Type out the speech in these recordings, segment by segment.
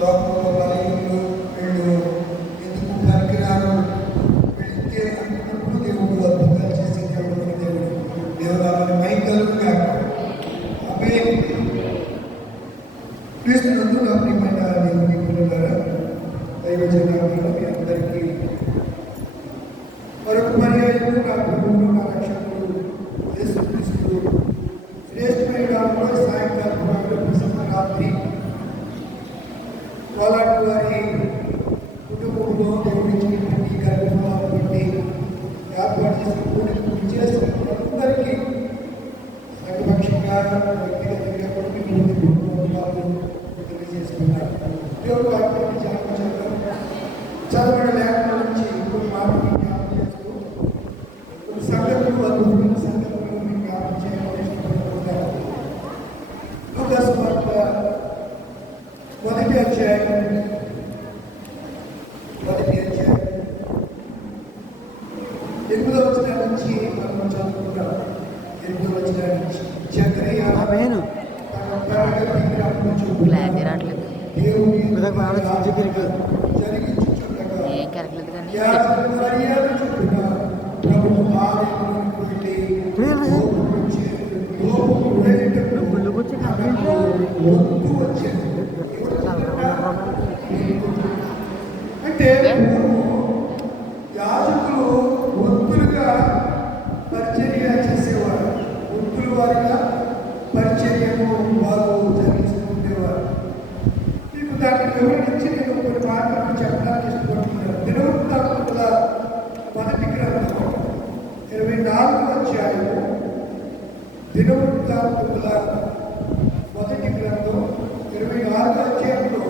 లోకంలో బలహీనులు, వీళ్ళు ఎందుకు పనికిరారు, వెళితే అనుకున్నప్పుడు దేవుడు అద్భుతాలు చేసే దేవుడు మన దేవుడు. దేవుడు మైకలుగా ఆమె క్రీస్తునందు నా ప్రియమైన దేవుని పిల్లలారా, దైవజనాలను మీ అందరికీ మరొక పర్యాయము నా ప్రభువును నా రక్షకుడు యేసుక్రీస్తు శ్రేష్టమైన కాలంలో సాయంకాలం రాత్రి వాళ్ళంటి వారి కుటుంబంలో దేవుడిచ్చినటువంటి కార్యక్రమాలను బట్టి ఏర్పాటు చేసిన అందరికీ సంఘపక్షంగా వ్యక్తిగతంగా తెలియజేసుకున్నారు. దేవుడు వాటిని చదవడం లేఖనం నుంచి కొన్ని మాటలు జ్ఞాపకం చేస్తూ కొన్ని సంగతులు అద్భుతమైన సంగతులను మీకు జ్ఞాపకం చేయాలని ఇష్టపడుతున్నారు. లూకాసు వార్త మొదటి అధ్యాయం 8వ వచనం నుంచి మనం చదువుకున్నాం. 8వ వచనం నుంచి జకరియా అంటే యాజకులు వృత్తులుగా పరిచర్య చేసేవారు, వృత్తుల వారిగా పరిచర్యను వారు జరిగిస్తుండేవారు. మీకు దానికి వివరించి నేను కొన్ని మాటలను చెప్పడానికి ఇష్టపడుతున్నాను. దినవృత్తాంతముల మొదటి గ్రంథం 24వ అధ్యాయము, దినవృత్తాంతముల మొదటి గ్రంథం 24వ అధ్యాయంలో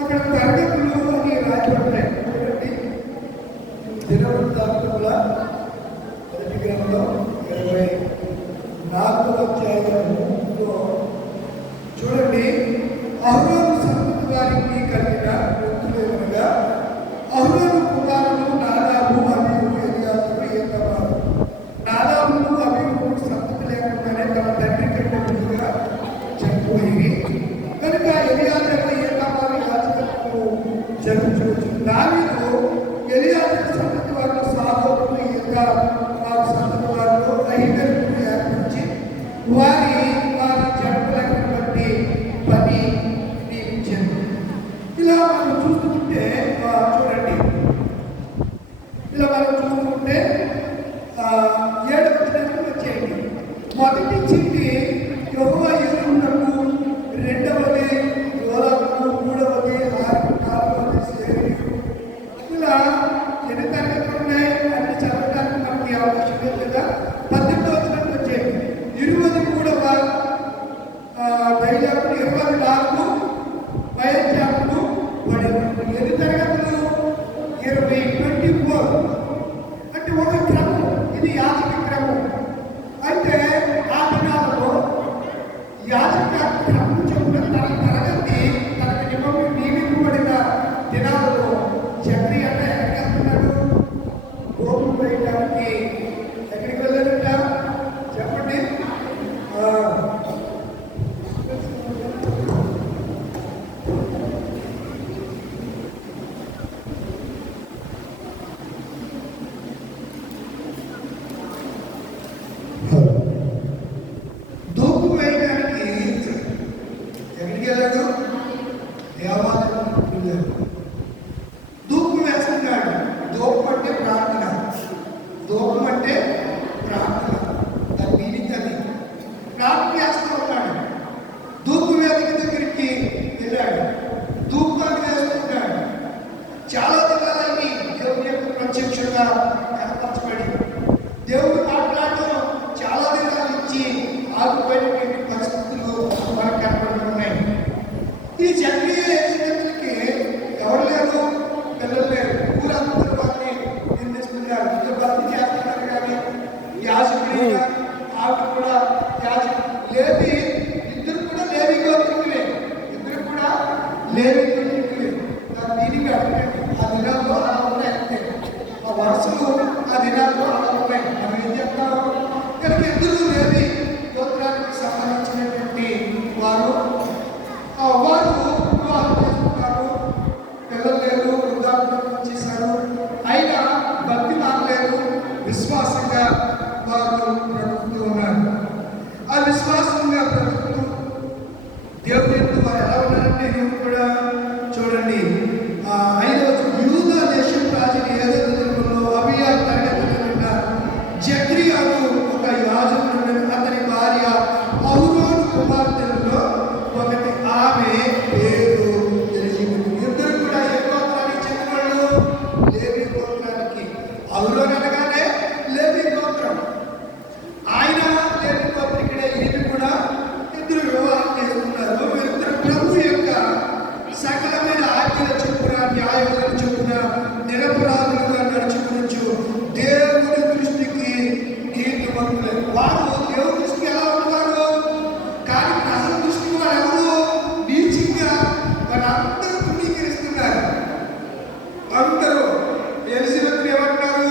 అక్కడ తరగతులు అని రాయబడ్డాయి. చూడండి, దినవృత్తాంతముల మొదటి గ్రంథం 24వ అధ్యాయంలో చూడండి, అహరోను సంతతి వారికి కలిగిన వృత్తులు ఏమనగా అహరోను కుమారులు నాదాబు, అబీహు, ఎలియాజరు, ఈతామారు. నాదాబును అబీహును సంతతి లేకుండానే తమ తండ్రి కంటే ముందుగా చనిపోయి కనుక ఎలియాజరు, ఈతామారు యాజకులకు జరుగుతుంది. దావీదు ఎలియాజరు సంతతి వారిలో సాదోకులు, ఇంకా వారి సంతతి వారిలో అహితరులను ఏర్పరిచి వారి జనములను బట్టి పని నియమించారు. ఇలా మనం చూస్తుంటే చూడండి, ఇలా మనం చూస్తుంటే 7వ వచనానికి వచ్చేయండి. మొదటి చిట్టి యెహోవా యేహూనకు, 2వది యోరాముకు, 3వది హారుకు, 4వది సేరీయు. ఇలా ఎన్ని తరగతులు ఉన్నాయి అన్ని చదవడానికి మనకి అవకాశం లేదు కదా. 18వ వచనానికి వచ్చేయండి. 23వ బయలుదేరుడు, 24 వయస్సాకులు పడిన. ఎన్ని తరగతులు? 24. అంటే ఒక క్రమం, ఇది యాజక క్రమం. అంటే ఆ దినాలలో యాజక క్రమం చెప్పున తన తరగతి తనకు నియమింపబడిన దినాలలో చక్రి అంటే ఎక్కడికి వెళ్తున్నాడు? గోపురం వేయడానికి. ఎక్కడికి వెళ్ళారంట చెప్పండి? దూకు వేయడానికి ఎక్కడికి వెళ్ళాడు? దేవాలయానికి వెళ్ళాడు. దూకు వేస్తున్నాడు. దూపం అంటే ప్రార్థన. దూపం అంటే ప్రార్థన. దాని మీనింగ్ అది. ప్రార్థన చేస్తూ ఉన్నాడు. దూకు వేదిక దగ్గరికి వెళ్ళాడు. దూపాన్ని వేస్తున్నాడు. చాలా దినాలని దేవుని యొక్క ప్రత్యక్షంగా ఏర్పరచబడి దేవుడు మాట్లాడటం చాలా దినాల నుంచి ఆగిపోయినటువంటి పరిస్థితులు మనకు కనపడుతున్నాయి. ఈ చక్రీయ ఏజెంట్లకి ఎవరు లేరు, పిల్లలు లేరు. ఊరందరూ వారిని నిందిస్తున్నారు. ఇద్దరు భర్తీ చేస్తున్నారు కానీ యాజకుడిగా ఆవిడ కూడా లేవి, ఇద్దరు కూడా లేవి గోత్రికులే. ఇద్దరు కూడా లేవి గోత్రికులే. దాని దీనికి అడగండి. ఆ దినాల్లో అలా ఉన్నాయి. అంతే ఆ వరుసలు ఆ దినాల్లో అలా ఉన్నాయి. మనం ఏం చెప్తాము? కనుక ఇద్దరు లేవి గోత్రానికి సంబంధించినటువంటి వారు వివాహం దేవుని యందు వారు ఎలా ఉన్నారంటే నువ్వు కూడా చూడండి. 5వ వచనం, యూదా దేశం రాజుని ఏదో దినములో అబియా తరగతిన జక్రియాను ఒక యాజకుడు, అతని భార్య అహరోను కుమార్తెలలో ఒకటి, ఆమె పేరు ఎలిజబెతు. ఇద్దరు కూడా ఏ గోత్రానికి చెందినవాళ్ళు? లేవి గోత్రానికి. అహరోను అనగానే లేవి గోత్రం, ఆయన లేవి గోత్రికుడే. ఈమె కూడా ఇద్దరు వివాహం చేసుకున్నారు. వీరిద్దరు ప్రభు యొక్క సకలమైన ఆజ్ఞల చొప్పున, న్యాయముల చొప్పున నిరపరాధులుగా నడుచుకునొచ్చు దేవుని దృష్టికి నీతిమంతులే. వారు దేవుని దృష్టికి ఎలా ఉన్నవారు? కానీ ప్రజల దృష్టికి వారు ఎవరు? నీచంగా వారందరూ తృణీకరిస్తున్నారు. అందరూ ఎలిజబెత్ ఏమంటారు?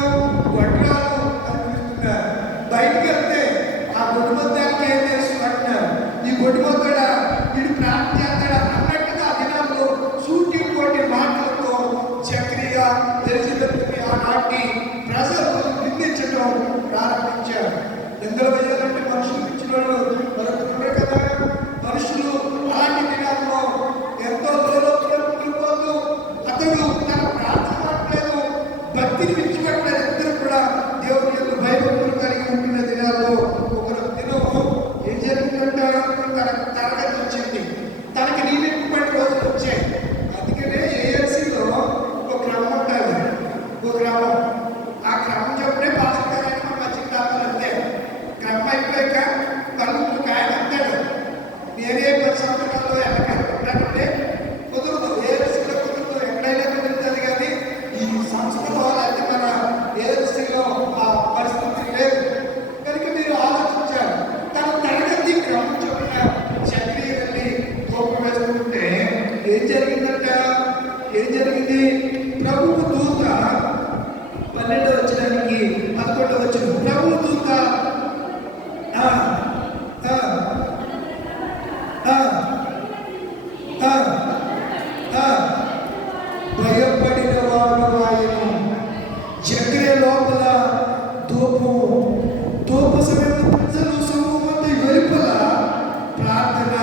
గొడ్రాలు అని పిలుస్తున్నారు. బయటికి వెళ్తే ఆ గొడ్డుమొత్తానికి ఏం తెలుసు అంటున్నారు. ఈ గొడ్డుమొత్తాడా, వీడు ప్రార్థన చేస్తాడా అన్నట్టుగా ఆ దినాల్లో సూటి పోటీ మాటలతో జక్రియా ఎలిజబెత్ని ఆనాటి ప్రజలు నిందించడం ప్రారంభించారు. ఎందులో వేయాలంటే మనుషులు ఇచ్చిన వాళ్ళు మరొకరు కదా. మనుషులు అలాంటి దినాల్లో ఎంతో దూరంలో అతడు తన ప్రార్థన మాట్లేదు, భక్తిని విడిచిపెట్టలేదు. ఇద్దరు కూడా దేవుని యొక్క భయభక్తులు కలిగి ఉంటున్న దినాల్లో ఒకరు దినము ఏం జరిగిందంటే తనకు తరగతి వచ్చింది. తనకి నియమింపబడిన రోజులు వచ్చాయి. అందుకనే ఏఎల్సీలో ఒక క్రమం ఉంటుంది. ఒక క్రమం, ఆ క్రమం చెప్పుడే పాస్కారానికి మన మధ్యకి రావాలి. అంతే క్రమం అయిపోయాక కళ్ళు కాయలు అంటాడు. నేనే 10 సంవత్సరాల్లో ఎక్కడంటే కుదరదు. ఏఎల్సీలో కుదరదు, ఎక్కడైనా కుదురుతుంది. కానీ ఈ సంస్థలో లేకపోతే మన ఏఎల్సీలో ఆ పరిస్థితి లేదు. కనుక మీరు ఆలోచించారు. తన తరగతి క్రమం చొప్పున చక్రి వెళ్ళి కోపం వేసుకుంటే ఏం జరిగిందంట? ఏం జరిగింది? ప్రభువు దూత 12వ వచనానికి 11వ వచనం, ప్రభువు దూత భయపడిన వాడు ఆయన జక్రియ లోపల ధూప సమయంలో ప్రజలు సమూహంతో వెలుపల ప్రార్థన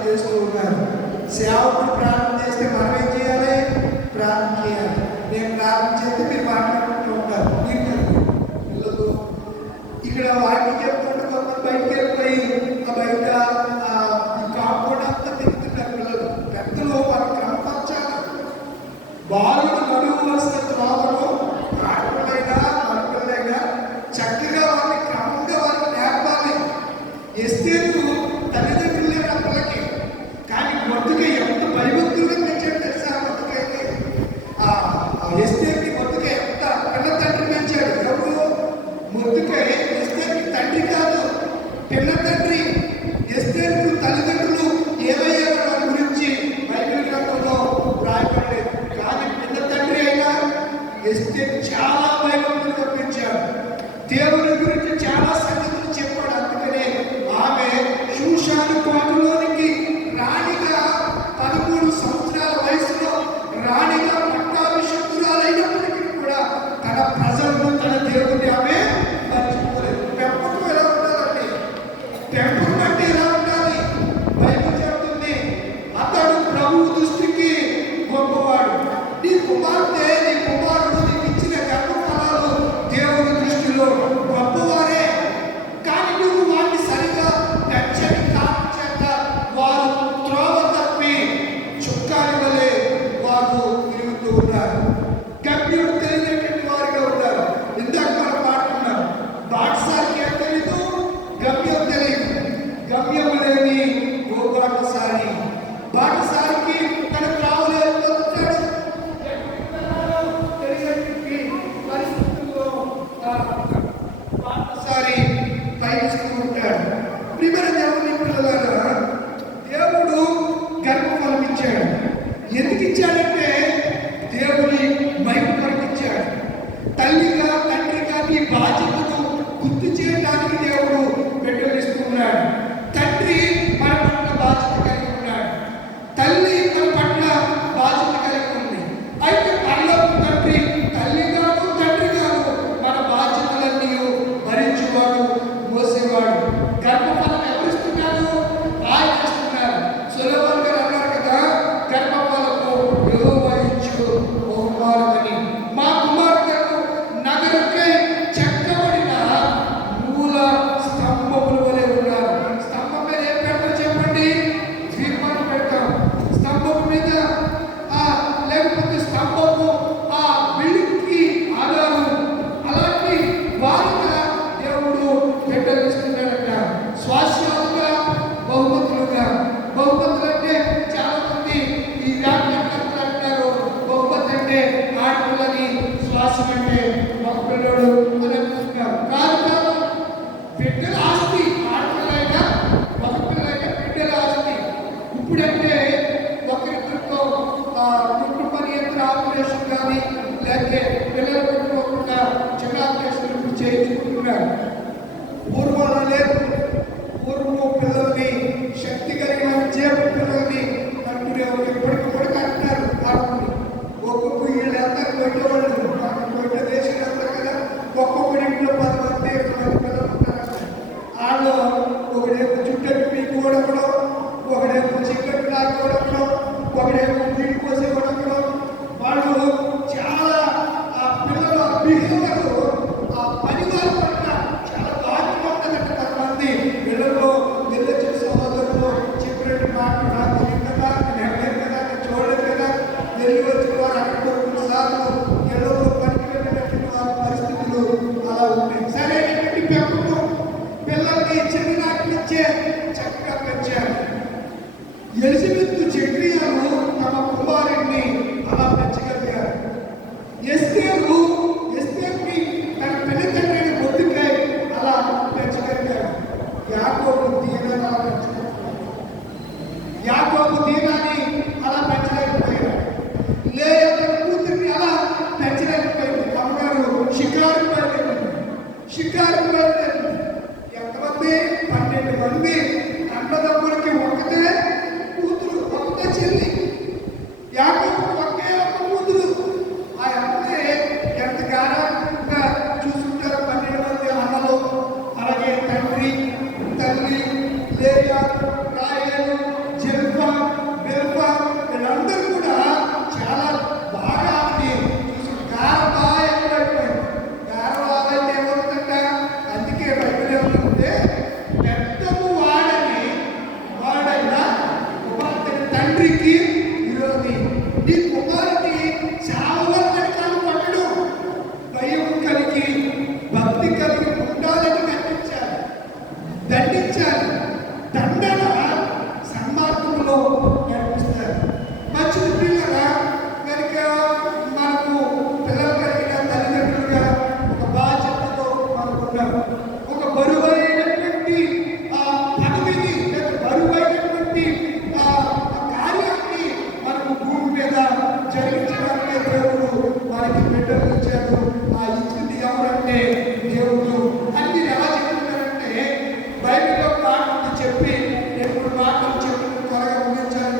చేస్తూ ఉన్నారు. సేవకుడు ప్రార్థన చేస్తే మనం ఏం చేయాలి? ప్రార్థన చేయాలి. నేను ప్రార్థన చేస్తే మీరు మాట్లాడుకుంటూ ఉంటారు. పిల్లలు ఇక్కడ వాటికి చెప్పుకుంటూ కొంత బయటకు వెళ్ళిపోయి ఆ బయట ఈ కాంపౌండ్ అంతా తిరుగుతున్నారు పిల్లలు. పెద్దలు వాళ్ళ క్రమపరచాలి. బాలుడు నడువు వరుస త్రోవను ఆడపిల్లైనా మగపిల్లైనా చక్కగా వాళ్ళని క్రమంగా వాళ్ళని నేర్పాలి. ఎస్తేరు తల్లిదండ్రులు లేని పిల్లకి, కానీ మొదటిగా ఎంత భయభక్తులుగా పెంచాడు తెలుసా? మొదటికైతే ఎస్తేరుకి మొదటిగా ఎంత పిల్ల తండ్రి పెంచాడు. ఎవరు? మొదటికై ఎస్తేరుకి తండ్రి కాదు, పిల్ల తండ్రి. ఎస్తేరు లేకపోతే పిల్లలు పెట్టుకోకుండా చిన్న ఆపరేషన్లు చేయించుకుంటున్నారు. పూర్వం లేదు. పూర్వం పిల్లల్ని శక్తి కలిగిన చేప పిల్లల్ని కంటున్నారు. ఎప్పటికప్పుడు కంటున్నారు. ఆడుకుని ఒక్కొక్క వీళ్ళు ఎంత కొట్టేవాళ్ళు కొట్టే దేశాలు వెళ్తారు కదా. ఒక్కొక్కడి ఇంట్లో 10 మంది 20 మంది పిల్లలు ఉంటారు. వాళ్ళు ఒకడేమో చుట్టూ పీకు కొడకడం, ఒకడేమో చికెట్ లాగా కొడకడం, ఒకడేమో నీళ్ళు పోసే కొడకడం. వాళ్ళు చాలా ఆ పిల్లలు ఆ బిహేవియర్ ఆ పరివారం పట్ల చాలా దారుణంగా ఉంటుందంటే కొంతమంది పిల్లల్లో వెళ్ళొచ్చిన సహోదరులు చెప్పినట్టు మాటలు నాకు తెలియదు కదా, నేను లేదు కదా, నేను చూడలేదు కదా, వెళ్ళి వచ్చిన వారు అక్కడ కొన్నిసార్లు ఇళ్లలో పనికి వెళ్ళినటువంటి వారి పరిస్థితులు అలా ఉంటాయి. సరైనటువంటి పెంపకం పిల్లల్ని చిన్ననాటి నుంచే చక్కగా పెంచారు. ఎలిజబెత్ చక్రియాలు తమ కుమారుడిని అలా పెంచగలిగారు. ఎస్తేరుని తన పెళ్లితండ్రిని బొద్దుకై అలా పెంచగలిగారు. యాకోబు దీనాన్ని అలా పెంచగలిగారు. యాకోబు దీనాన్ని అలా పెంచలేకపోయారు. లేయా తన కూతుర్ని అలా పెంచలేకపోయింది. అమ్మగారు షికారుకు బయలుదేరింది. ఎంతమంది? 12 మంది అన్నదమ్ములకి ఒకటే కూతురు, ఒకటే చెల్లి. యాకోబు ఒకే ఒక కూతురు. ఆ అమ్మని ఎంత గారంగా చూసుకుంటారు 12 మంది అన్నలు. అలాగే తండ్రి, తల్లి, లేయా, రాహేలు, జిల్పా, బిల్పా వీళ్ళందరూ కూడా చాలా బాగా చూసుకుంటారు. గారం బాగా ఎక్కువైపోయింది. గారం బాగైతే ఏమవుతుందంట? అందుకే బైబిల్ ఏమవుతుందంటే పెద్దము వాడైన కుమార్తెని తండ్రికి విరోధి. నీ కుమారుని చావని కాదు పట్టడు. భయం కలిగి భక్తి కలిగి ఉండాలని కనిపించాలి, దండించాలి. దండన సన్మార్గంలో నడిపిస్తారు. మంచిది పిల్లగా కనుక మనకు పిల్లలు కలిగిన తల్లిదండ్రులుగా ఒక బాధ్యతతో మనకున్నాం. ఒక బరువైనటువంటి పదవిని లేదా బరువైనటువంటి కార్యాన్ని మనకు భూమి మీద జరిగించడానికి దేవుడు మనకి బిడ్డలు ఇచ్చాడు. ఆ ఇచ్చింది ఎవరంటే దేవుడు. అన్ని ఎలా చెప్తున్నారంటే బైబిల్లో మాట చెప్పి ఎప్పుడు మాటలు చెప్పి త్వరగా ముగించాలని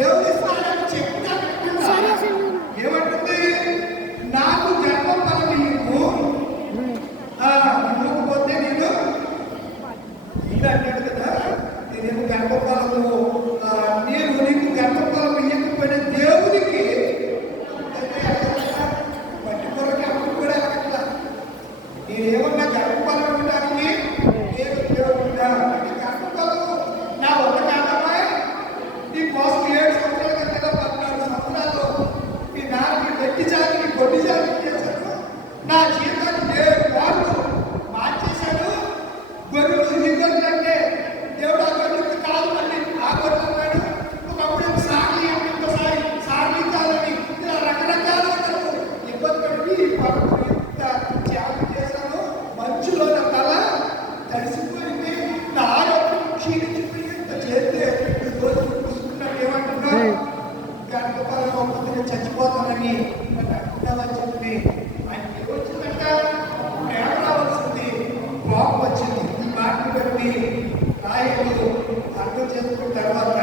దేవుడు ఇస్తాడని చెప్తా ఏమంటుంది, నాకు గర్భఫలం ఇవ్వు, ఇవ్వకపోతే నేను ఇలా అంటాడు కదా, నేనేమో గర్భఫలము నేను నీకు గర్భఫలం ఇవ్వకపోయిన దేవుడికి మట్టి కొరకి అప్పుడు కూడా వెళ్ళగల నేనేమన్నా గర్భఫలం ఇవ్వడానికి గర్భఫలం నా ఒక కాదమ్మా, నీ కోసం 7 సంవత్సరాల కదా 14 సంవత్సరాలు నీ నాన్నకి గట్టి జాతికి గొడ్డి జాతికి చేశాను, నా జీవితాన్ని 7 వాళ్ళు మార్చేశాడు. గొర్రెలు దిగ్గలు అంటే దేవుడు ఆ గొర్రెలు కాదు, మళ్ళీ ఆ గొర్రెలు అన్నాడు. ఒకప్పుడు సాగి ఇంకోసారి సాగి కాదని ఇలా రకరకాల ఇబ్బంది పెట్టి త్యాగం చేశాను. మంచులో నా తల తడిసిపోయింది, నా ఆరోగ్యం క్షీణించిపోయి ఇంత చేస్తే రోజు చూసుకున్నట్టు ఏమంటున్నా గర్భఫలం ఒక్కరిని చచ్చిపోతానని అంటామని చెప్పి ఆయన వచ్చిందంట. ప్రేమ రావాల్సింది, కోపం వచ్చింది. ఈ మాటను బట్టి నాయకులు అర్థం చేసుకున్న తర్వాత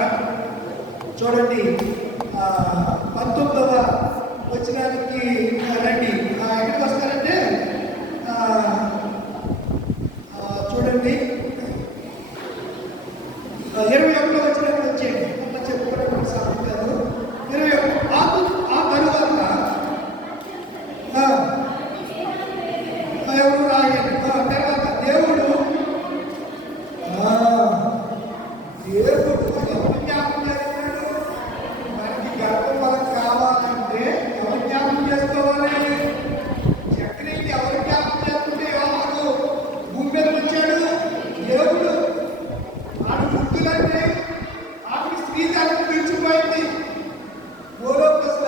చూడండి 19వ వచనానికి రండి. ఎక్కడికి వస్తారంటే చూడండి 21వ వచనానికి వచ్చేయండి. అలా చెప్పుకోవడం సాధ్యం కాదు. 21 ఆ తరువాత ఎవరు రాయండి. తర్వాత దేవుడు ఎవరు జ్ఞాపకం చేస్తున్నాడు? మనకి గర్భఫలం కావాలంటే ఎవరు జ్ఞాపకం చేసుకోవాలి? చక్రీని ఎవరు జ్ఞాపకం చేసుకుంటే ఎవరు భూమి మీద వచ్చాడు దేవుడు. ఆడు ముద్దులంటే ఆమె స్త్రీ దానికి పిలిచిపోయింది. మూడవ దశ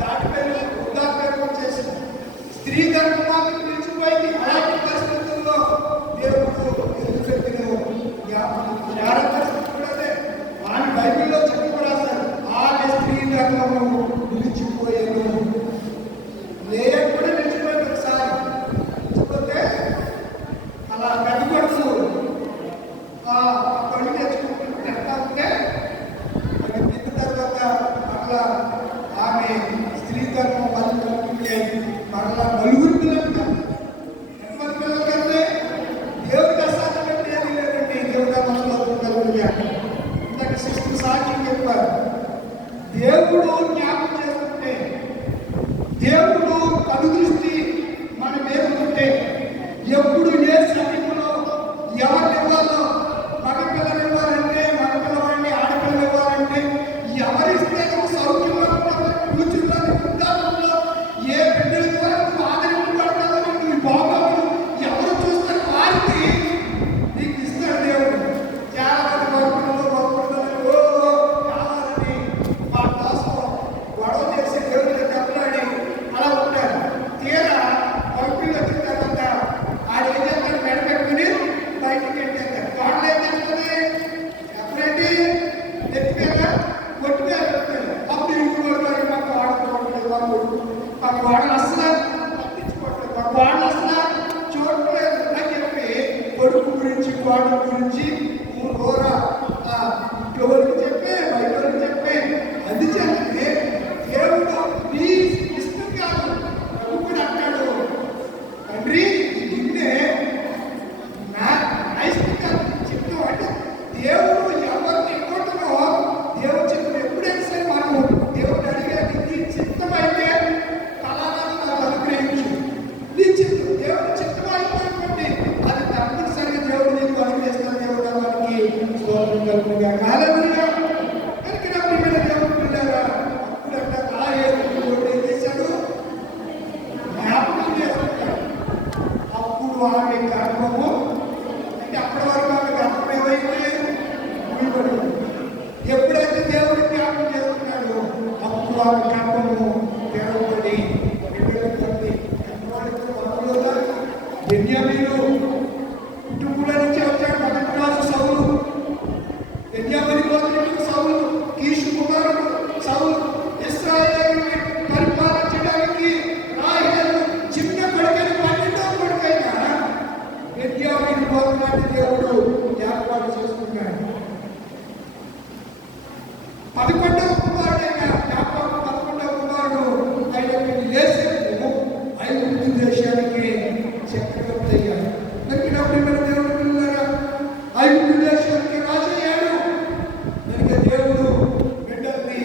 దాటిపోయి వృద్ధాప్యం చేసింది. స్త్రీ గర్భానికి పిలిచిపోయింది. అలాంటి పరిస్థితుల్లో దేవుడు ఎందుకు జ్ఞాపకం పరిస్థితి ఆమె బైబిల్లో చెప్పి రాశారు. ఆమె స్త్రీ గర్భము నిలిచిపోయాను. లేయ కూడా నిలిచిపోయింది. ఒకసారి నిలిచిపోతే అలా పెద్దకొడుకు కళ్ళు తెచ్చుకుంటే ఉంటే తిన్న తర్వాత అట్లా ఆమె స్త్రీ గర్భం మళ్ళీ కలుపుకుంటే మరలా నలుగురు పిల్లలు. ఎంతమంది పిల్లలు కంటే దేవుడికి అసాధ్యం అంటే ఏది లేదండి. దేవుడు ఇందాక 6th సాక్ష్యం చెప్పారు. దేవుడు జ్ఞాపకం చేసుకుంటే, దేవుడు కనుదృష్టి మన మీద ఉంటే, ఎప్పుడు ఏ సమయంలో ఎవరిని ఇవ్వాలో, మగ పిల్లలు ఇవ్వాలంటే మగ పిల్లవాడిని, ఆడపిల్లలు ఇవ్వాలంటే ఎవరిస్తే సౌఖ్యంలో కూర్చున్నా వృద్ధాపంలో ఏ బిడ్డల ద్వారా నువ్వు ఆదరింపబడతావో నువ్వు బాగోవు ఎవరు చూస్తారు వారికి నీకు ఇస్తాడు దేవుడు. చాలా మంది భక్తులు కావాలని మా కోసం గొడవ చేసి దేవుడిని దెబ్బలాడి అలా ఉంటారు. తీరా భక్తులు వచ్చిన తర్వాత ఆడు ఏం చేస్తాడు? మెడపెట్టుకుని బయటికి వెళ్ళారు. వాళ్ళు ఏం చేస్తుంది? ఎప్పుడంటే ఎత్తిపోయారా కొట్టుకోవాలి. అప్పుడు ఇంకోటి మాకు ఆడుకోవట్లేదు, మాకు వాడలు అసలు పట్టించుకోవట్లేదు, మాకు వాడలు అసలు చూడట్లేదు అని చెప్పి కొడుకు గురించి వాడు గురించి ఊరోరా ఇంట్లో చెప్పే బయట చెప్పే అది చెప్పి దేవుడు నీ ఇష్టం కాదు. ప్రభు కూడా అంటాడు, తండ్రి నిన్నే నా ఇష్టం కాదు చెప్తూ అంటే దేవుడు ఎవరిని ఇవ్వటమో దేవుడు చెప్పిన ఎప్పుడైనా సరే మనము దేవుడు అడిగేది నీ చిత్తం అయితే ఫలానా నాకు అనుగ్రహించు. నీ చిత్తం దేవుడు చిత్తం అయిపోయింది అది తప్పనిసరిగా దేవుడు నీకు అనుగ్రహిస్తాడు. దేవుడు మనకి స్తోత్రం కలుగునుగా. హల్లెలూయా. కనుక నా ప్రియమైన దేవుని పిల్లారా, అప్పుడంటే దేవుడు ఏం చేశాడు? జ్ఞాపకం చేసుకుంటాడు. అప్పుడు ఆమె గర్భము అంటే అప్పటి వరకు ఆమె గర్భం ఏమైంది? ముడిపడింది. ఎప్పుడైతే దేవుడు జ్ఞాపకం చేస్తున్నాడో అప్పుడు ఆమె గర్భము తెరవబడి బెన్యామీను కుటుంబంలో నుంచి వచ్చాడు. మొదటి రాజు సౌలు, బెన్యామీను గోత్రీకుడు సౌలు, కీషు కుమారుడు సౌలు, ఇశ్రాయేలుని పరిపాలించడానికి రాహేలు చిన్న కొడుకైన 12వ కొడుకైన బెన్యామీను గోత్రాన్ని దేవుడు ఏర్పాటు చేసుకున్నాడు. 11వ కుమారుడైన యాకోబు 11వ కుమారుడు అయినటువంటి యోసేపు ఐగుప్తు దేశానికి చక్రవర్తి అయ్యాడు. దక్కినప్పుడు మన దేవుడు పిల్లలారా ఐగుప్తు దేశానికి రాజు అయ్యాడు. కనుక దేవుడు బిడ్డల్ని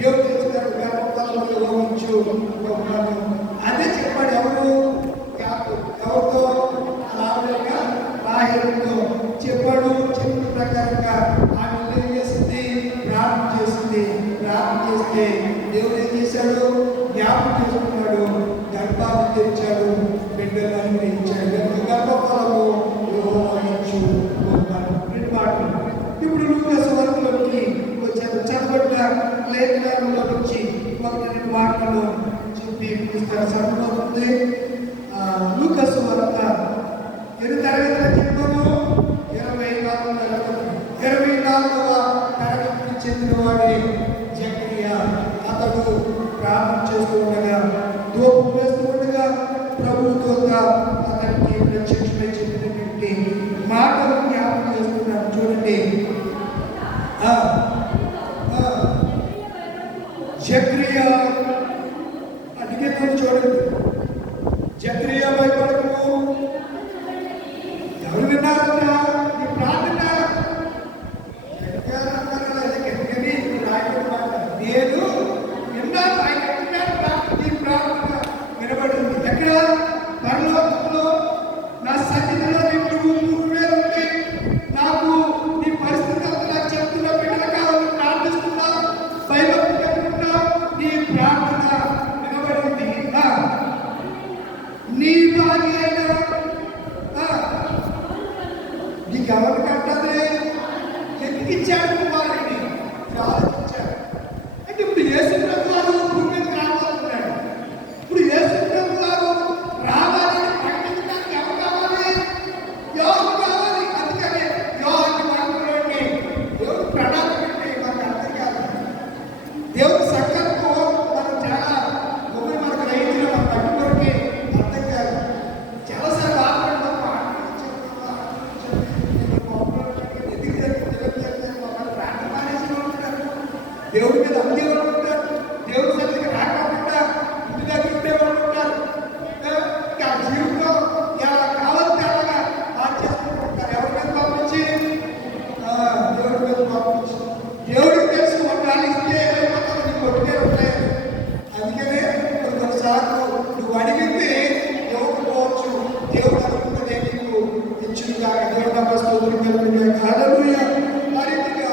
దేవుడు తెచ్చినాడు గర్భఫలంలో ఉంచు అదే చెప్పాడు. ఎవరు ఎవరితో రావుగా రాహేలుతో చెప్పాడు. చెప్పిన ప్రకారంగా ఆమె ఏం చేసింది? ప్రార్థన చేసింది. ప్రార్థన చేస్తే దేవుడు ఏం చేశాడు? జ్ఞాపకం చేసుకున్నాడు. గర్భాన్ని తెరిచాడు. బిడ్డలు అనుగ్రహించాడు. గర్భఫలము యెహోవా ఇచ్చు రెండు మాటలు. ఇప్పుడు లూకా సువార్తలోకి వచ్చారు. చదవబడిన లేఖనాలలో నుంచి ఒక రెండు మాటలు చెప్పి పుస్తకం సరిపోతుంది. లూకా సువార్త ఎన్ని తరగతిలో చెప్పాము? 24వ తరగతికి చెందినవాడి జకరియా. అతడు ప్రార్థన చేస్తూ ఉండగా, ధూపం వేస్తూ ఉండగా ప్రభువుతో అతనికి ప్రత్యక్షమై చెప్పినటువంటి మాటలు జ్ఞాపకం చేస్తున్నాడు. చూడండి, జకరియా అడిగేది చూడండి. జకరియా భయపడకు. ఎవరు విన్నారంట నీ ప్రార్థన? నేను విన్నాను. ఆయన నీ ప్రార్థన వినబడింది. ఎక్కడ? పరలోకంలో నా సన్నిధిలో నువ్వు ఉంటే నాకు నీ పరిస్థితి నాకు చెప్తున్నా, బిడ్డలు కావాలని ప్రార్థిస్తున్నా, భయభక్తి కలుగుతున్నా, నీ ప్రార్థన వినబడింది. నీ భార్య అయినా నీకు ఎవరు కట్టదే ఎందుకు ఇచ్చాడు కుమారుడిని? ఆలోచించాడు. అంటే ఇప్పుడు యేసుప్రభు వారు భూమి మీదకి రావాలన్నాడు. ఇప్పుడు యేసుప్రభు వారు రావాలని ప్రకటించడానికి ఎవరు కావాలి? యోగు కావాలి. అందుకని యోగు మనలోని దేవుడు ప్రణాళిక అంటే మనకు అర్థం కాదు. దేవుడు సంకల్పం మనం చాలా భూమి మనకు రైతులు మన పట్టుకొరికి అర్థం కాదు. చాలాసార్లు ఆపడం దేవుడి మీద అందేవాళ్ళు ఉంటారు. దేవుడి సన్నిధికి రాకుండా ఇంటి దగ్గర ఉండేవాళ్ళు ఉంటారు. జీవితంలో ఎలా కావాలంటే అలాగా మార్చేసుకుంటూ ఉంటారు. ఎవరి మీద పంపించి? దేవుడి మీద పంపించి. దేవుడికి తెలుసు వాళ్ళు ఇస్తే ఏమైపోతారు, నీకు కొట్టే ఉంటాయి. అందుకనే కొన్నిసార్లు నువ్వు అడిగింది ఇవ్వకపోవచ్చు. దేవుడు అనుకుంటే నీకు ఇచ్చుగా. దేవుడు నా స్తోత్రం కలుగుగా. హల్లెలూయా. ఆ రీతిగా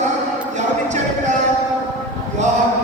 ఎవరిచ్చాడంట? యోహాను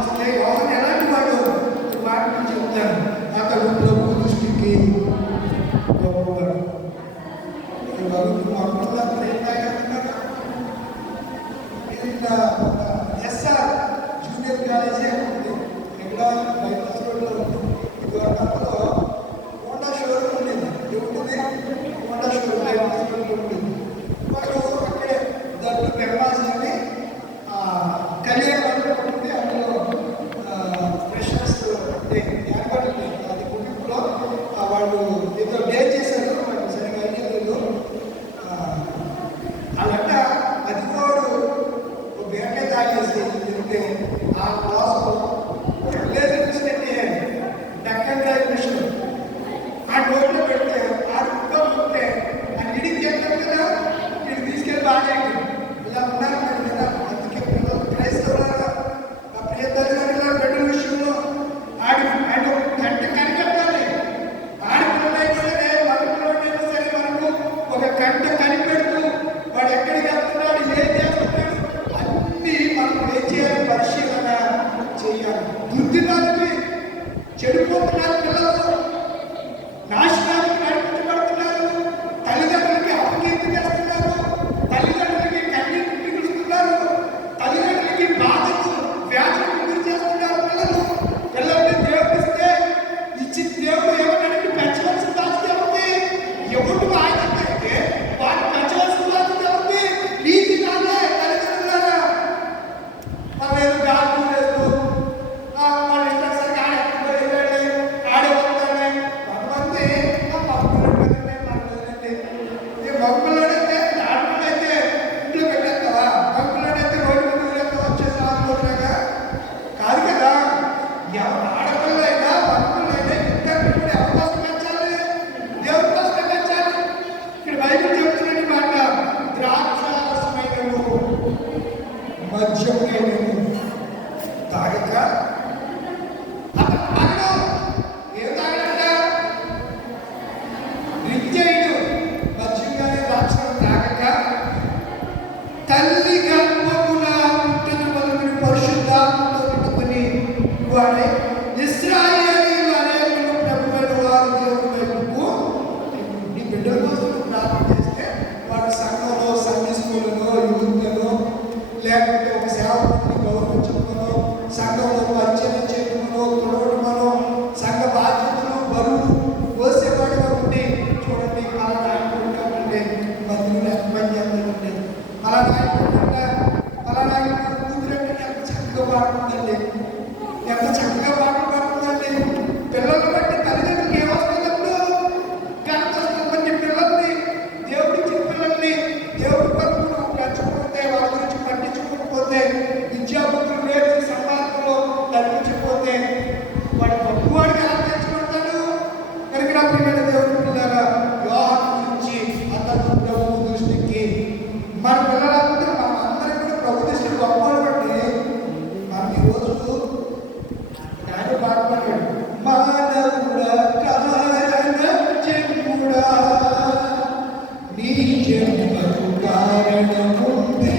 తాగక అతను తాగడు. ఏం తాగడంట? డ్రింక్ చేయడు. మద్యం కానీ ద్రాక్షను తాగక తల్లి గర్భమున పుట్టిన మొదలుని పరిశుద్ధాత్మతో నిండుకొని వాడే ఇశ్రాయేలీయులు అనేకులు ప్రభువైన వారు దేవుని వైపుకు నీ బిడ్డల కోసం ప్రార్థన చేస్తే వాడు సంఘంలో సంఘ స్కూళ్ళలో యూత్లలో లేకపోతే ఒక సేవకుడిని గౌరవించడమనో సంఘంలో పరిచయం చేయడమనో తొడవడమనో సంఘ బాధ్యతలు బరువు పోసేవాడుగా ఉండి చూడండి అలా నాయకుడిగా మందులు ఎంతమంది అందరూ ఉండేది అలా నాయకుడుంటే అలా నాయకుడు కూతురంటే ఎంత చక్కగా పాడుతుందండి, ఎంత చక్కగా పాటలు పాడుతుందండి. పిల్లలు బట్టి తల్లిదండ్రులకు ఏమొస్తున్నప్పుడు ఘనత వస్తుంది. పిల్లల్ని దేవుడిచ్చిన పిల్లల్ని దేవుడి పనులు పెంచకపోతే వాళ్ళ గురించి పట్టించుకోకపోతే విద్యాబుద్ధులు నేర్చి సమాజంలో నడిపించకపోతే వాడు గొప్పవాడికి ఎలా తెచ్చుకుంటాడు? కనుక నా ప్రియమైన దేవుడి పిల్లరా, యోహాను గురించి అందరూ ప్రభు దృష్టికి మన పిల్లలందరూ మనందరం కూడా ప్రభు దృష్టికి గొప్పవాడు బట్టి మనం ఈరోజు ఆయన పాడుతున్నాడు. మానవుడా కారణ జన్ముడా నీ జన్మకు కారణముంది.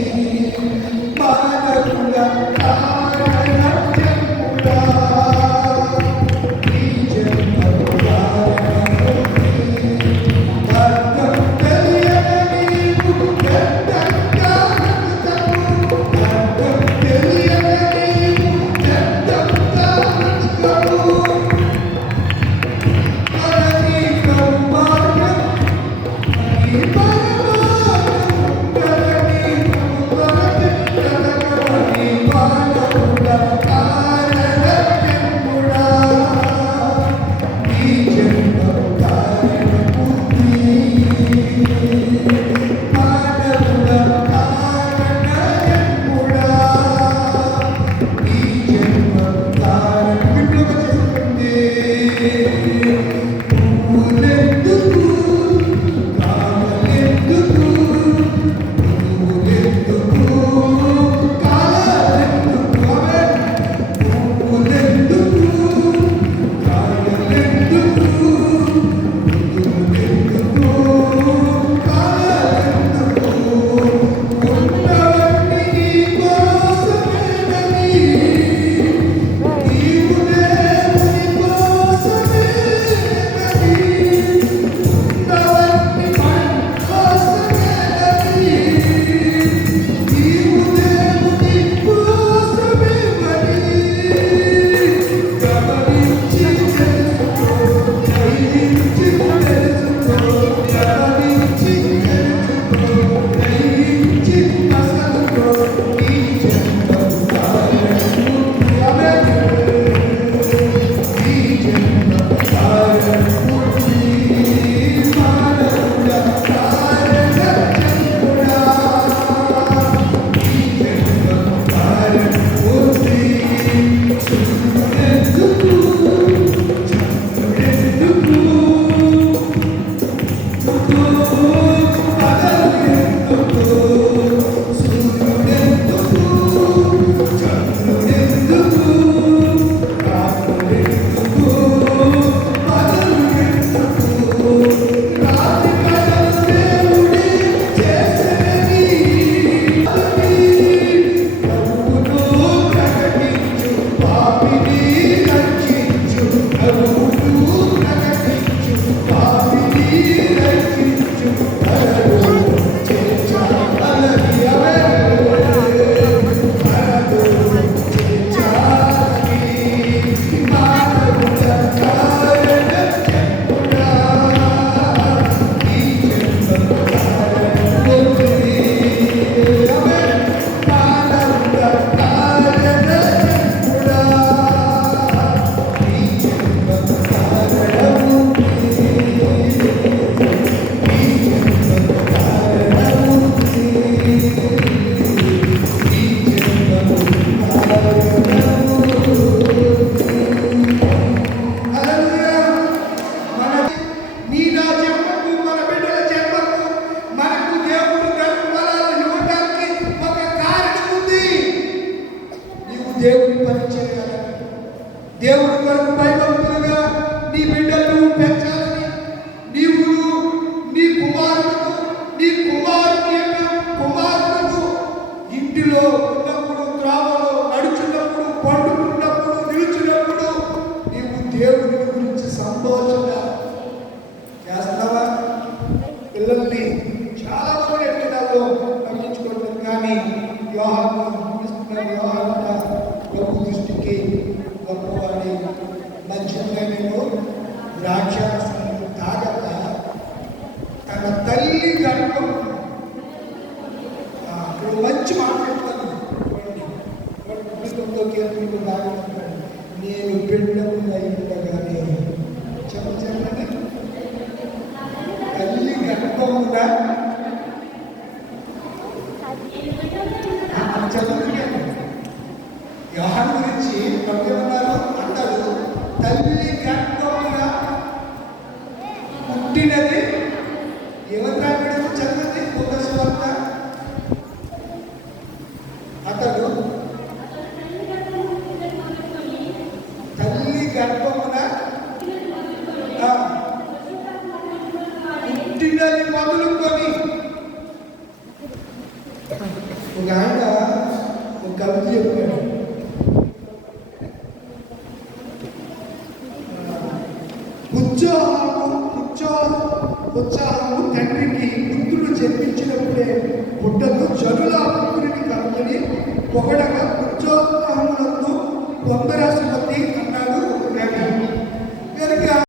మానవుడా కారణ జన్ముడా నీ జన్మకు కారణముంది. అర్థం తెలియని నీవు ఎంతంగా బ్రతుకవు. అర్థం తెలియని నీవు ఎంతంగా బ్రతుకవు. మనకి సౌమార్గం నీ పరమార్థం కలని నువ్వది కలగవని మానవుడా కారణ జన్ముడా నీ జన్మకు కారణముంది. మానవుడా కారణ జన్ముడా నీ జన్మకు కారణం విప్లవ చేస్తుంది. పువ్వులెందుకు కామలెందుకు పువ్వులెందుకు కాలెందుకు పువ్వులెందుకు కామలెందుకు పువ్వులెందుకు కాలెందుకు ఉన్నవన్నీ నీ కోసమేనని నీవు దేవుని కోసమేనని ఉన్నవన్నీ మన కోసమేనని నీవు దేవుని కోసమేనని గమనించి తెలుసుకో, గ్రహించి తెలుసుకో, గమనించి తెలుసుకో, గ్రహించి అసలుకో. నీ జన్మకు కారణముంది. నీ జన్మకు కారణముంది. మానవుడా కారణ జన్ముడా నీ జన్మకు కారణముంది. చంద్రుడెందుకు చంద్రుడెందుకు పగలెందుకు సూర్యుడెందుకు చంద్రుడెందుకు రాత్రుడెందుకు పగలెందుకు రాత్రి పగలు దేవుడే చేసెనని ప్రభువును ప్రకటించు, పాపిని రక్షించు. ప్రభువును ప్రకటించు, పాపిని రక్షించు. హరడు చేర్చాలని హరడు చేర్చాలని దేవుని పని చేయాలని, దేవుని కొరకు భయభక్తులుగా నీ బిడ్డలను పెంచాలని, నీవు నీ కుమారులకు, నీ కుమారుని యొక్క కుమారులకు ఇంటిలో ఉన్నప్పుడు, త్రావలో నడుచున్నప్పుడు, పండుకున్నప్పుడు, నిలుచున్నప్పుడు నీవు దేవుని గురించి సంతోషంగా చేస్తావా? పిల్లల్ని చాలా మంది ఎట్టినాలో పట్టించుకోవడం, కానీ యోహాను ప్రభు దృష్టికి గొప్పవాడి మంచిగా నేను ద్రాక్షారసం తాగక తన తల్లి గర్భం మంచి మాట్లాడతాను. నేను బిడ్డకుండా ఉండగానే చెప్పండి, తల్లి గర్భముగా చెప్పండి. యోహాను గురించి ప్రత్యేకన్నారు అంటారు, తల్లి గర్భముగా పుట్టినది ఎవరు రాబడి చదివింది సువార్త. అతడు తల్లి గర్భమున పుట్టినది మొదలుకొని ఒక ఆయన ఒక కవిత చెప్పాడు, ఉత్సాహము తండ్రికి పుత్రుడు జన్మించినప్పుడే పుట్టను జనుల పుత్రుడిని కనుగొని పొగడగా ఉత్సాహమునందు పొందరాశి